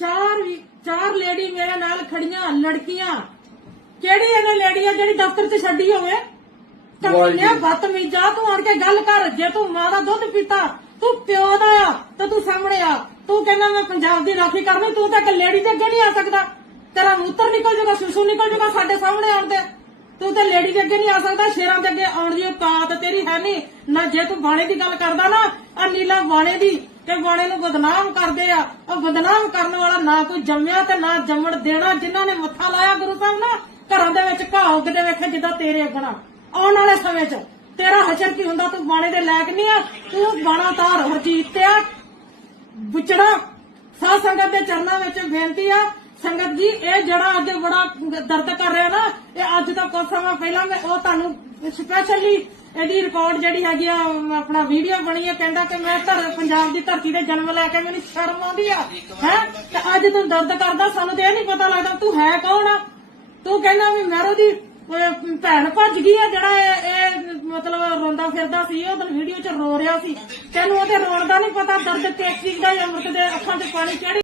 ਚਾਰ ਵੀ- ਚਾਰ ਲੇਡੀ ਮੇਰੇ ਨਾਲ ਖੜੀਆਂ ਲੜਕੀਆਂ। ਕਿਹੜੀ ਇਹਨੇ ਲੇਡੀ ਆ ਜਿਹੜੀ ਦਫ਼ਤਰ 'ਚ ਛੱਡੀ ਹੋਵੇ? ਕਮੀਨੇ ਬਦਤਮੀਜ਼ਾ ਤੂੰ ਆਣ ਕੇ ਗੱਲ ਕਰ। ਜੇ ਤੂੰ ਮਾਂ ਦਾ ਦੁੱਧ ਪੀਤਾ ਤੂੰ ਪਿਓ ਦਾ ਆ ਤੇ ਤੂੰ ਸਾਹਮਣੇ ਆ। ਤੂੰ ਕਹਿੰਦਾ ਮੈਂ ਪੰਜਾਬ ਦੀ ਰਾਖੀ ਕਰਨੀ ਤੂੰ ਤਾਂ ਇੱਕ ਲੇਡੀ ਦੇ ਅੱਗੇ ਨਹੀਂ ਆ ਸਕਦਾ। ਤੇਰਾ ਮੂਤਰ ਨਿਕਲ ਜਾਊਗਾ ਸੁਸੂ ਨਿਕਲ ਜਾਊਗਾ ਸਾਡੇ ਸਾਹਮਣੇ ਆਉਣ ਤੇ। ਤੂੰ ਤੇ ਲੇਡੀ ਦੇ ਅੱਗੇ ਨਹੀਂ ਆ ਸਕਦਾ ਸ਼ੇਰਾਂ ਦੇ ਅੱਗੇ ਆਉਣ ਦੀ ਔਕਾਤ ਤੇਰੀ ਹੈ ਨਹੀਂ। ਨਾ ਜੇ ਤੂੰ ਬਾਣੇ ਦੀ ਗੱਲ ਕਰਦਾ ਨਾ ਆ ਨੀਲਾ ਬਾਣੇ ਦੀ ਤੇ ਬਾਣੇ ਨੂੰ ਬਦਨਾਮ ਕਰਦੇ ਆ। ਉਹ ਬਦਨਾਮ ਕਰਨ ਵਾਲਾ ਨਾ ਕੋਈ ਜੰਮਿਆ ਤੇ ਨਾ ਜੰਮਣ ਦੇਣਾ, ਜਿਨ੍ਹਾਂ ਨੇ ਮੱਥਾ ਲਾਇਆ ਗੁਰੂ ਸਾਹਿਬ ਨਾ, ਘਰਾਂ ਦੇ ਵਿੱਚ ਘਾਹ ਉੱਗਦੇ ਵੇਖੇ ਜਿੱਦਾਂ ਤੇਰੇ ਅੱਗਣਾ। ਆਉਣ ਵਾਲੇ ਸਮੇਂ 'ਚ ਤੇਰਾ ਹਸ਼ਰ ਕੀ ਹੁੰਦਾ? ਤੂੰ ਬਾਣੇ ਦੇ ਲਾਇਕ ਨਹੀਂ ਆ। ਤੂੰ ਬਾਣਾ ਤਾਰ ਹਰਜੀਤ ਤੇ ਆ। ਵਿਚੜਾ ਸਾਧ ਸੰਗਤ ਦੇ ਚਰਨਾਂ ਵਿੱਚ ਬੇਨਤੀ ਆ। ਸੰਗਤ ਜੀ, ਇਹ ਜਿਹੜਾ ਅੱਜ ਬੜਾ ਦਰਦ ਕਰ ਰਿਹਾ ਨਾ, ਇਹ ਅੱਜ ਤੋਂ ਕੁਝ ਸਮਾਂ ਪਹਿਲਾਂ ਮੈਂ ਉਹ ਤੁਹਾਨੂੰ ਸਪੈਸ਼ਲੀ ਇਹਦੀ ਰਿਕਾਰਡ ਜਿਹੜੀ ਹੈਗੀ ਆ ਆਪਣਾ ਵੀਡੀਓ ਬਣੀ ਹੈ ਕਹਿੰਦਾ ਕਿ ਮੈਂ ਧਰ, ਪੰਜਾਬ ਦੀ ਧਰਤੀ ਤੇ ਜਨਮ ਲੈ ਕੇ ਮੈਨੂੰ ਸ਼ਰਮ ਆਉਂਦੀ ਆ। ਹੈ? ਤੇ ਅੱਜ ਤੂੰ ਦਰਦ ਕਰਦਾ, ਸਾਨੂੰ ਤੇ ਇਹ ਨਹੀਂ ਪਤਾ ਲੱਗਦਾ ਤੂੰ ਹੈ ਕੌਣ ਆ? ਤੂੰ ਕਹਿੰਦਾ ਵੀ ਮੈਰੋ ਦੀ ਭੈਣ ਭੱਜ ਗਈ ਆ, ਜਿਹੜਾ ਇਹ ਮਤਲਬ ਰੋਂਦਾ ਫਿਰਦਾ ਸੀ, ਉਹ ਦਿਨ ਵੀਡੀਓ 'ਚ ਰੋ ਰਿਹਾ ਸੀ। ਤੈਨੂੰ ਉਹਦੇ ਰੋਣ ਦਾ ਨਹੀਂ ਪਤਾ, ਦਰਦ ਤੇ ਚੀਜ਼ ਦਾ ਹੀ ਅੰਮ੍ਰਿਤ ਦੇ ਅੱਖਾਂ 'ਚ ਪਾਣੀ ਚੜੀ